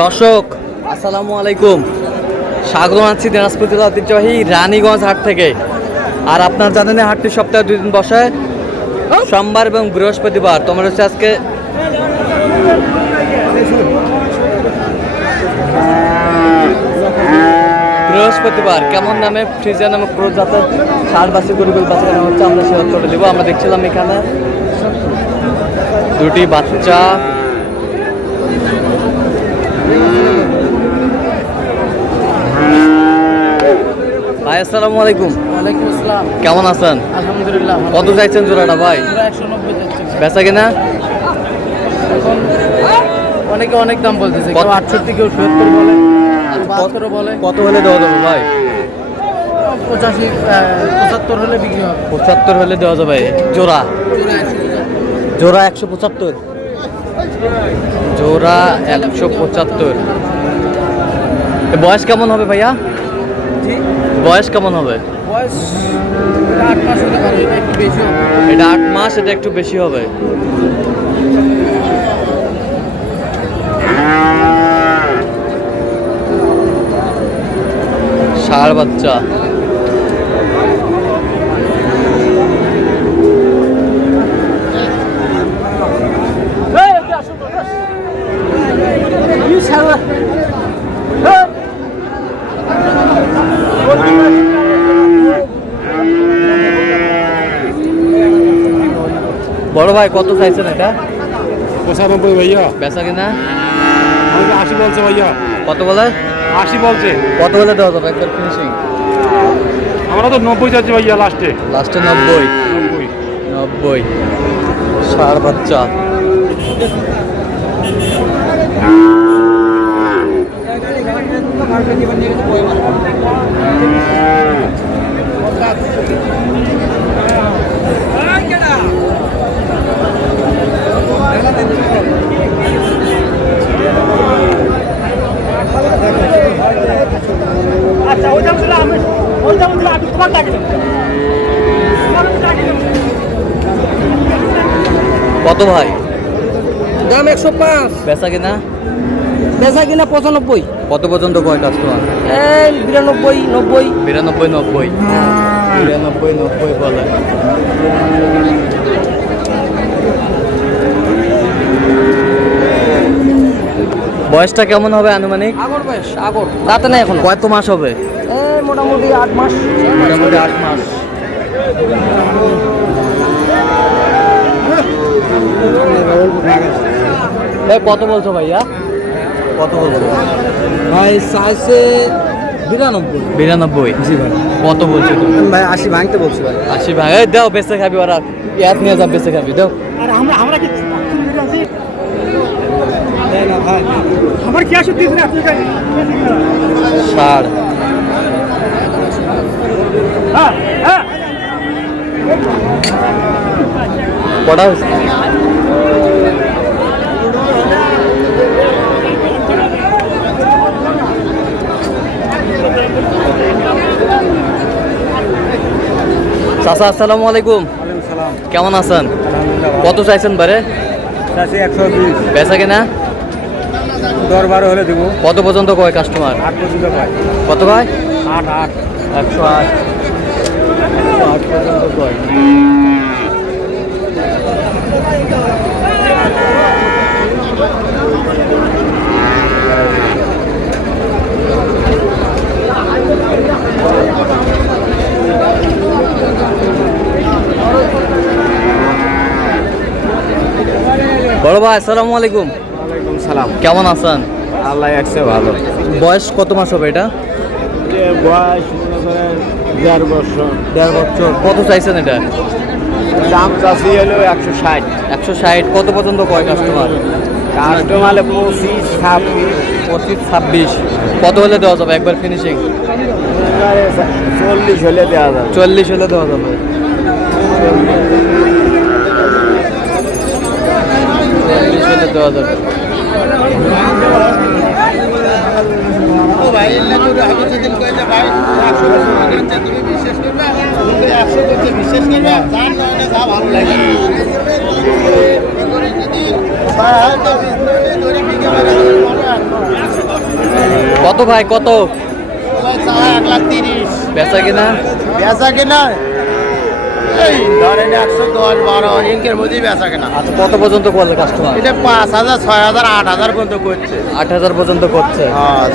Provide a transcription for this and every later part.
দর্শক আসসালামু আলাইকুম, স্বাগত আছি দিনাজপুর জেলা ঐতিহ্যবাহী রানীগঞ্জ হাট থেকে। আর আপনার জানেন হাটটি সপ্তাহে 2 দিন বসে, সোমবার এবং বৃহস্পতিবার। তোমার হচ্ছে আজকে বৃহস্পতিবার। কেমন নামে ফ্রিজের নামে ক্রোধ যাতে ষাট বাসি গরু বাচ্চা কেনা হচ্ছে, আমরা সেটা চলে দেবো। আমরা দেখছিলাম এখানে দুটি বাচ্চা। ভাই আসসালামু আলাইকুম। ওয়ালাইকুম আসসালাম। কেমন আছেন? আলহামদুলিল্লাহ। কত চাইছেন জোড়াটা ভাই? 190 যাচ্ছে। বেচা কিনা এখন অনেকে অনেক দাম বলতেছে, কেউ 68, কেউ 70 বলে, আর 72 বলে। কত হলে দেওয়া যাবে ভাই? 85 75 হলে বিক্রি হবে। 75 হলে দেওয়া যাবে। জোড়া জোড়া 175, জোড়া 175। বয়স কেমন হবে ভাইয়া? জি, বয়স কেমন হবে? বয়স 8 মাস হতে পারে, এটা একটু বেশি হবে। এটা 8 মাস, এটা একটু বেশি হবে। ষাঁড় বাচ্চা। বড় ভাই কত চাইছেন এটা? 95 ভাইয়া। বেচা কিনা 80 বলছে ভাইয়া। কত বলে? 80 বলছে। কত বলে দেওয়া যাবে একবার ফিনিশিং? আমরা তো 90 যাচ্ছি ভাইয়া লাস্টে। লাস্টে 90। ষাঁড় বাচ্চা। কত ভাই? দাম 105। বেচা কিনা বেচা কিনা 95। কত পর্যন্ত কয় কাস্টমার? এই 92 90। 92 90 বলে। বয়সটা কেমন হবে আনুমানিক? আগর বয়স, আগর রাতে না এখন। কত মাস হবে? এই মোটামুটি 8 মাস। মোটামুটি 8 মাস। কত বলছো ভাইয়া? কত বলছো ভাই সাইজে 92? জি ভাই। কত বলছো তুমি? ভাই 80 ভাঙতে বলছি ভাই। 80 ভাই। দাও বেঁচে খাবি, ওরা ইয়াদ নিয়ে যা, বেঁচে খাবি দাও। আর আমরা কি না ভাই, আমার কি আসে দিছ না আপনি কাই? ষাঁড়। হ্যাঁ হ্যাঁ। কটা হয়েছে? চাচা আসসালামু আলাইকুম। কেমন আছেন? কত চাইছেন বারে? 120। বেচা কিনা 10-12 হলে দেবো। কত পর্যন্ত কয় কাস্টমার? 8 পর্যন্ত ভাই। কত ভাই? 8 108 পর্যন্ত কয়। বড় ভাই আসসালামু আলাইকুম। ওয়ালাইকুম সালাম। কেমন আছেন? আল্লাহ একসে ভালো। বয়স কত মাস হবে এটা? বয়স মনে করেন 1.5 বছর। 1.5 বছর। কত চাইছেন এটা? দাম চাষি হলো 160। 160। কত পর্যন্ত কয় কাস্টমার? কাস্টমারে 25 26 কত হলে দেওয়া যাবে একবার ফিনিশিং? 40 হলে দেওয়া যাবে। 40 হলে দেওয়া যাবে। 40 হলে দেওয়া যাবে। ভাই তুমি বিশ্বাস করবে, 100 করতে বিশ্বাস করবে, যার নয় যা ভালো লাগে কত ভাই কত? 1,30,000 বেচা কিনা? বেচা কিনা এই ধরেন 110-12 ইনকের মধ্যেই বেচা কিনা। আচ্ছা কত পর্যন্ত করলে কাস্টমার? এটা 5,000, 6,000, 8,000 পর্যন্ত করছে। 8,000 পর্যন্ত করছে।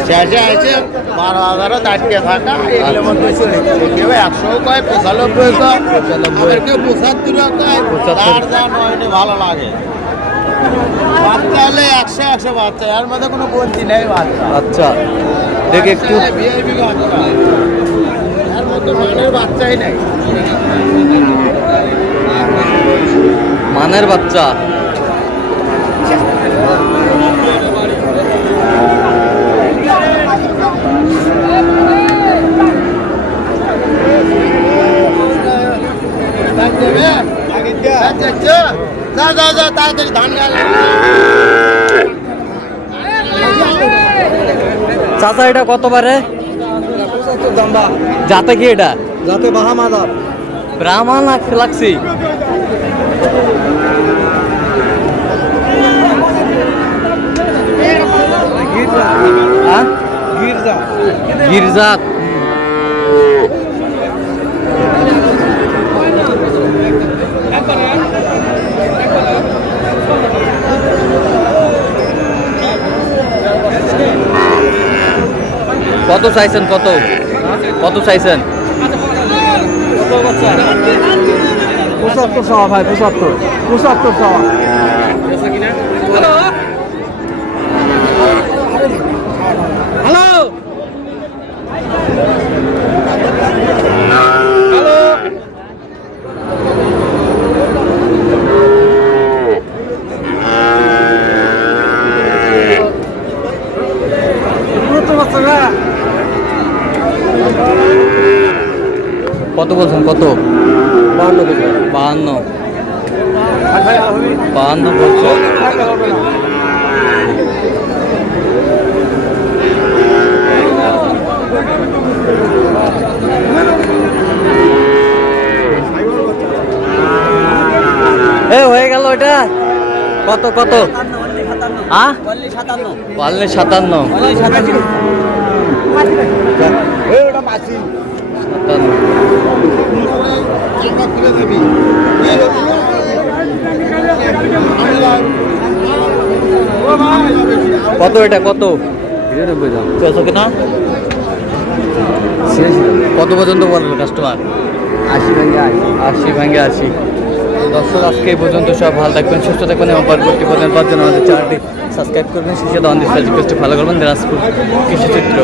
শেষে আছে 12,000ও দাঁড়িয়ে থাকা এগুলোর মধ্যে চলে কেউ 100 কয়, 95 কয়, আবার কেউ 75 কয়। 75 যার যা নয় ভালো লাগে। বাচ্চা হলে 100 বাচ্চা, এর মধ্যে কোনো বলছি নেই বাচ্চা। আচ্ছা দেখে একটু ভিআইপি বাচ্চা, এর মধ্যে মানের বাচ্চাই নেই। মানের বাচ্চা। যা যা যা তাড়াতাড়ি ধান গাল। চাচা এটা কত বারে? যাতে কি এটা? যাতে বাহামাদা ব্রাহ্মা না ফ্লাক্সি? হ্যাঁ? গির্জাত। কত চাইছেন? কত কত চাইছেন? 75 ভাই, 75 হ্যালো কত বলছেন? কত? 52 বলছে। এ হয়ে গেল এটা। কত কত? হ্যাঁ 57 কত এটা? কত পেয়েছো কিনা? কত পর্যন্ত বললো কাস্টমার? 80 ভাঙে 80। দর্শক আজকে এই পর্যন্ত সব ভালো থাকবেন, সুস্থ থাকবেন এবং পরবর্তী পর্যন্ত আমাদের চ্যানেলটি সাবস্ক্রাইব করবেন। শেষে দোকান দিয়ে ফলো করবেন। দিনাজপুর কৃষি চিত্র।